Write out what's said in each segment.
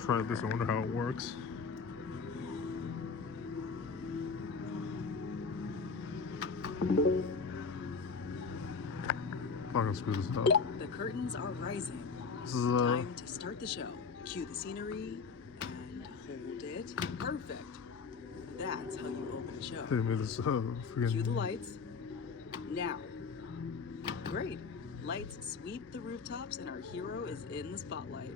try this. I wonder how it works. I'm not gonna screw this up. The curtains are rising. This is Time to start the show. Cue the scenery and hold it. Perfect. That's how you open a show. they made this Cue the freaking. lights. Now. Great. Lights sweep the rooftops and our hero is in the spotlight.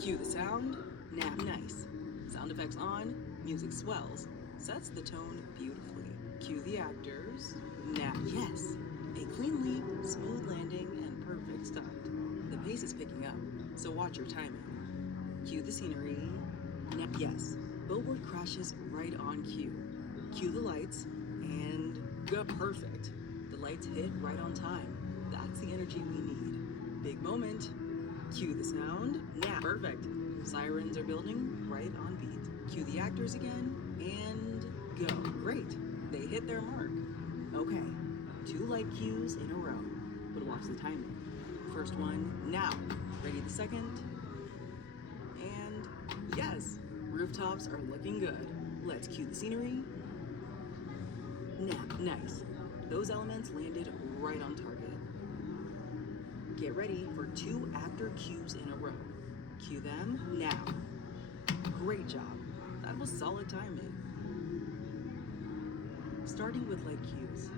Cue the sound. Now. Nice. Sound effects on. Music swells. Sets the tone beautifully. Cue the actors. Now. Yes. A clean leap, smooth landing, and perfect stunt. The pace is picking up, so watch your timing. Cue the scenery. Now. Yes. Billboard crashes right on cue. Cue the lights and go. Perfect. The lights hit right on time. That's the energy we need. Big moment. Cue the sound. Now. Perfect. Sirens are building right on beat. Cue the actors again and go. Great. They hit their mark. Okay. 2 light cues in a row. But watch the timing. First one now. Ready the second. And yes. Rooftops are looking good. Let's cue the scenery. Now. Nice. Those elements landed right on target. Get ready for 2 actor cues in a row. Cue them now. Great job. That was solid timing. Starting with light cues.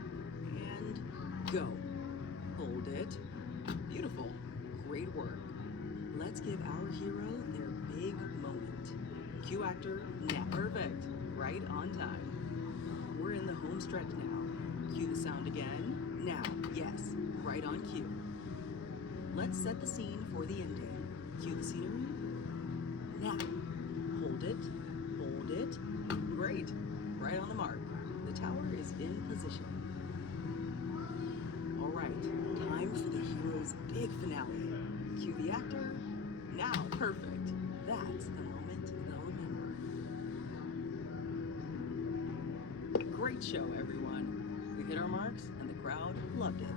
And go. Hold it. Beautiful. Great work. Let's give our hero their big moment. Cue actor now. Perfect. Right on time. We're in the home stretch now. Cue the sound again. Now. Yes. Right on cue. Let's set the scene for the ending. Cue the scenery. Now. Hold it. Hold it. Great. Right on the mark. The tower is in position. All right. Time for the hero's big finale. Cue the actor. Now. Perfect. That's the moment they'll remember. Great show, everyone. We hit our marks and the crowd loved it.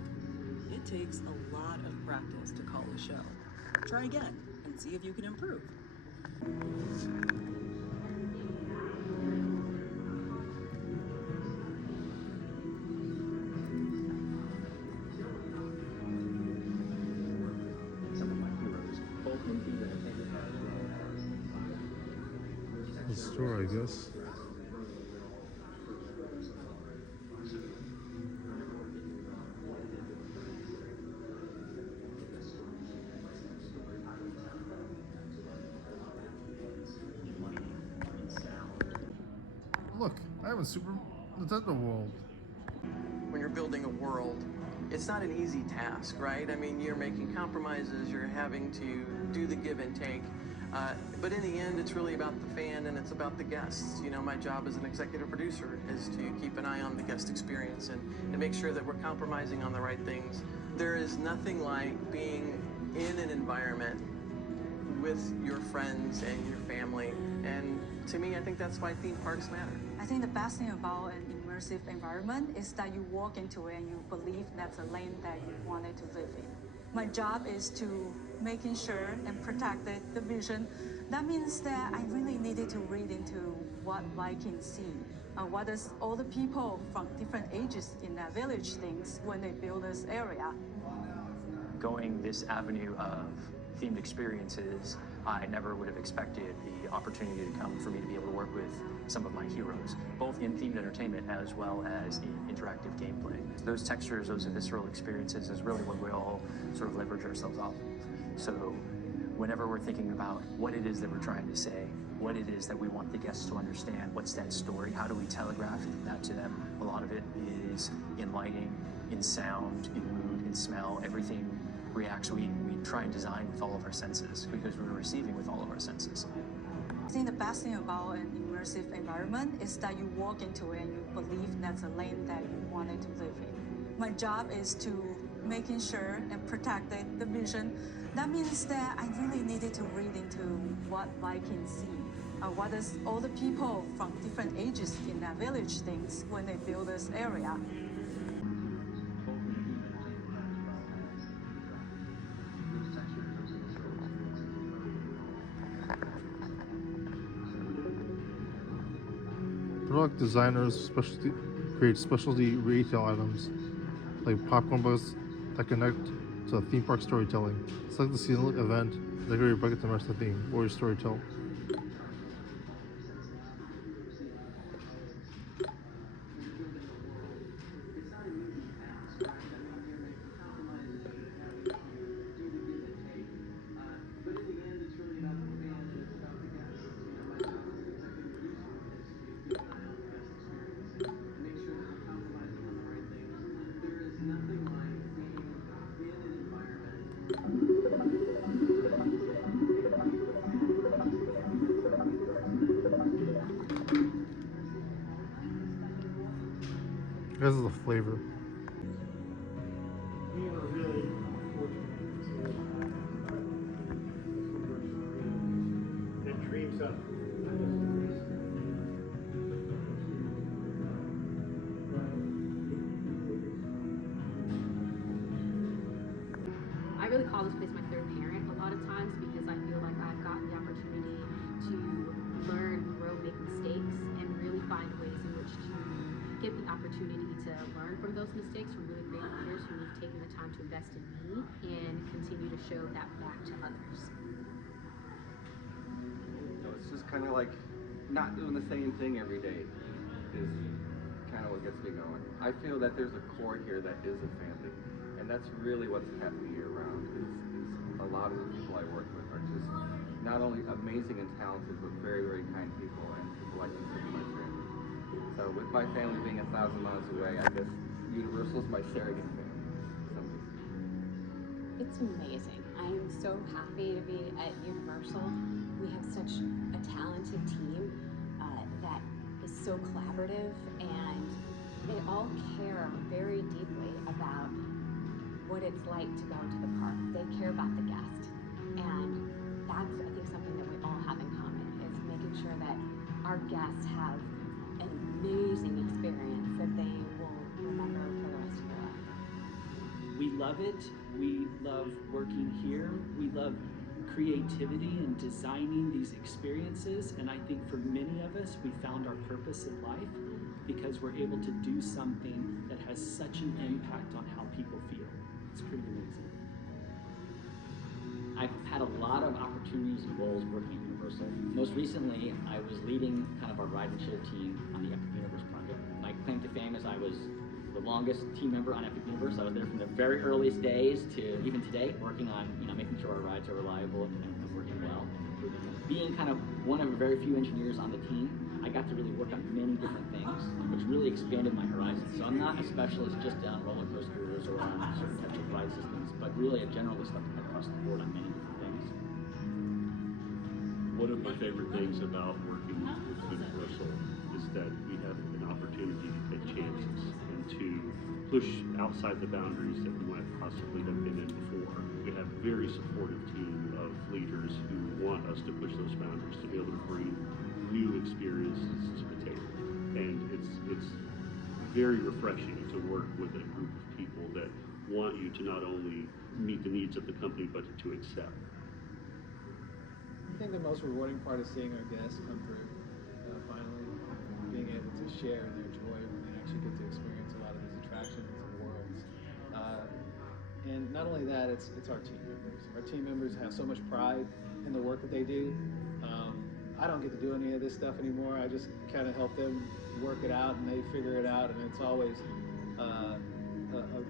It takes a lot of practice to call a show. Try again and see if you can improve. Some of my heroes, both in theme entertainment as well as The store, I guess. in lighting, in sound. Look, I have a Super Nintendo World. When you're building a world, it's not an easy task, right? I mean, you're making compromises, you're having to do the give and take. But in the end, it's really about the fan and it's about the guests. You know, my job as an executive producer is to keep an eye on the guest experience and make sure that we're compromising on the right things. There is nothing like being in an environment with your friends and your family. And to me, I think that's why theme parks matter. I think the best thing about an immersive environment is that you walk into it and you believe that's a lane that you wanted to live in. My job is to making sure and protect the vision. That means that I really needed to read into what Viking see. What does all the people from different ages in that village thinks when they build this area? Going this avenue of themed experiences, I never would have expected the opportunity to come for me to be able to work with some of my heroes, both in themed entertainment as well as in interactive gameplay. Those textures, those visceral experiences is really what we all sort of leverage ourselves off of. So whenever we're thinking about what it is that we're trying to say, what it is that we want the guests to understand, what's that story, how do we telegraph that to them, a lot of it is in lighting, in sound, in mood, in smell, everything reacts. We try and design with all of our senses because we're receiving with all of our senses. I think the best thing about an immersive environment is that you walk into it and you believe that's a lane that you wanted to live in. My job is to making sure and protect the vision. That means that I really needed to read into what Vikings see. What does all the people from different ages in that village thinks when they build this area? Product designers create specialty retail items like popcorn buckets that connect to theme park storytelling. Select the seasonal event, decorate your bucket to match the theme or your storytelling. This is the flavor. We are really fortunate to that dreams up. I really call this place my third parent a lot of times because I feel like I've gotten the opportunity to learn, grow, make mistakes, and really find ways in which to get the opportunity to learn from those mistakes from really great leaders who've taken the time to invest in me and continue to show that back to others. So it's just kind of like not doing the same thing every day is kind of what gets me going. I feel that there's a core here that is a family, and that's really what's kept me around. Is a lot of the people I work with are just not only amazing and talented, but very, very kind people and people I consider my family. So with my family being 1,000 miles away, I guess Universal's my surrogate family. It's amazing. I am so happy to be at Universal. We have such a talented team that is so collaborative, and they all care very deeply about what it's like to go to the park. They care about the guest, and that's, I think, something that we all have in common, is making sure that our guests have an amazing experience that they will remember for the rest of their life. We love it. We love working here. We love creativity and designing these experiences. And I think for many of us, we found our purpose in life because we're able to do something that has such an impact on how people feel. It's pretty amazing. I've had a lot of opportunities and roles working at Universal. Most recently, I was leading kind of our ride and show team on the Epic Universe project. My claim to fame is I was the longest team member on Epic Universe. I was there from the very earliest days to even today, working on making sure our rides are reliable and working well and improving them. Being kind of one of the very few engineers on the team, I got to really work on many different things, which really expanded my horizons. So I'm not a specialist just on roller coasters or on certain types of ride systems, but really a generalist across the board on many different things. One of my favorite things about working with Universal is that we have an opportunity to take chances and to push outside the boundaries that we might possibly have been in before. We have a very supportive team of leaders who want us to push those boundaries to be able to bring new experiences to the table. And it's very refreshing to work with a group of people that want you to not only meet the needs of the company, but to excel. I think the most rewarding part is seeing our guests come through, finally being able to share in their joy when they actually get to experience a lot of these attractions and worlds. And not only that, it's our team members. Our team members have so much pride in the work that they do. I don't get to do any of this stuff anymore. I just kind of help them work it out, and they figure it out, and it's always a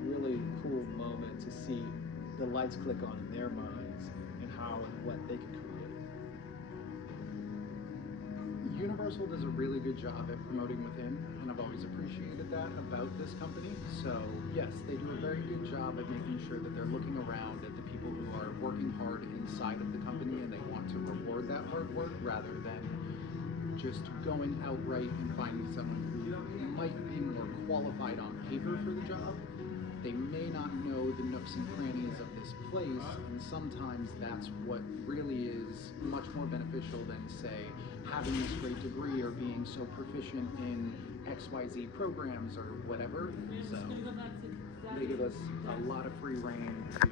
really cool moment to see the lights click on in their minds and how and what they can create. Universal does a really good job at promoting within, and I've always appreciated that about this company. So yes, they do a very good job at making sure that they're looking around at the people who are working hard inside of the company, and they want to reward that hard work rather than just going outright and finding someone who might be more qualified on paper for the job. They may not know the nooks and crannies of this place, and sometimes that's what really is much more beneficial than, say, having this great degree or being so proficient in XYZ programs or whatever. So they give us a lot of free rein to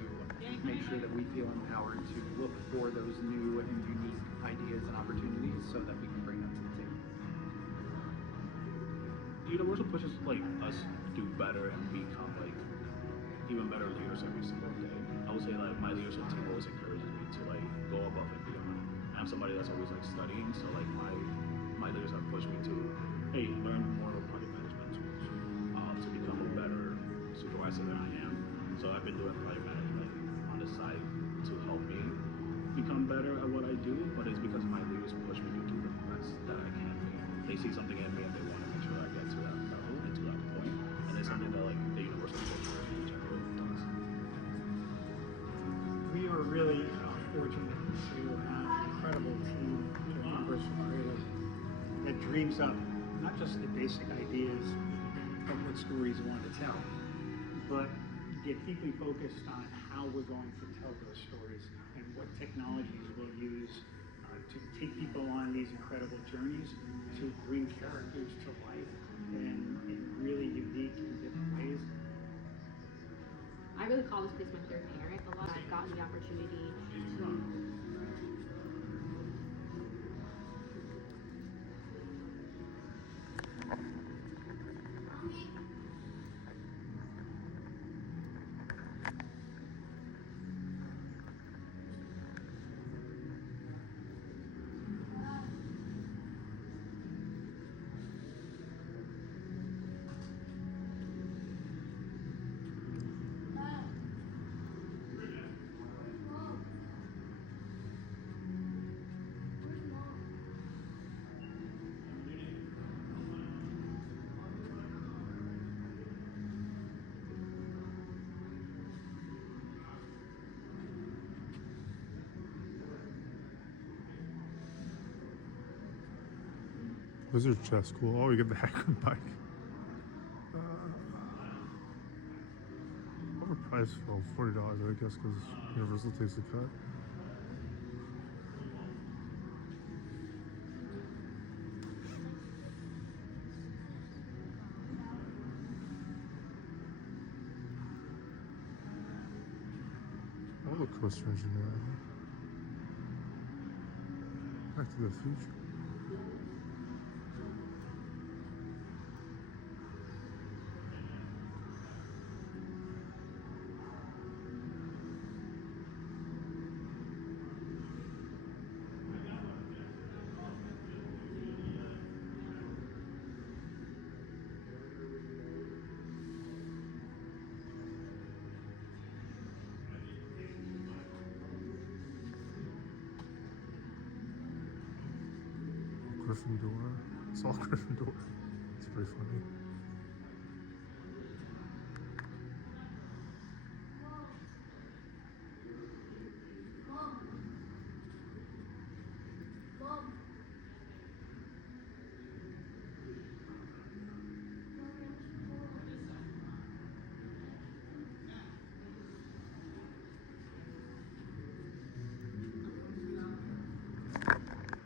make sure that we feel empowered to look for those new and unique ideas and opportunities so that we can bring them to the table. Universal pushes like us to do better and become like even better leaders every single day. I would say like my leadership team always encourages me to like go above and beyond. I'm somebody that's always like studying, so like my leaders have pushed me to, hey, learn more project management tools to become a better supervisor than I am. So I've been doing project management on the side to help me become better at what I do, but it's because my leaders push me to do the best that I can be. They see something in me and they want to make sure I get to that level and to that point. And it's something that like the universal culture in general does. We are really fortunate to have an incredible team at Universal Creative that dreams up not just the basic ideas of what stories we want to tell, but get deeply focused on how we're going to tell those stories and what technologies we'll use to take people on these incredible journeys, to bring characters to life in really unique and different ways. I really call this place my third parent. A lot I've gotten the opportunity to Wizard chest, cool. Oh, you get the Hackman bike. Overpriced for $40, I guess, because Universal takes a cut. Roller coaster engineering. Back to the Future. Gryffindor. It's all Gryffindor. It's pretty funny.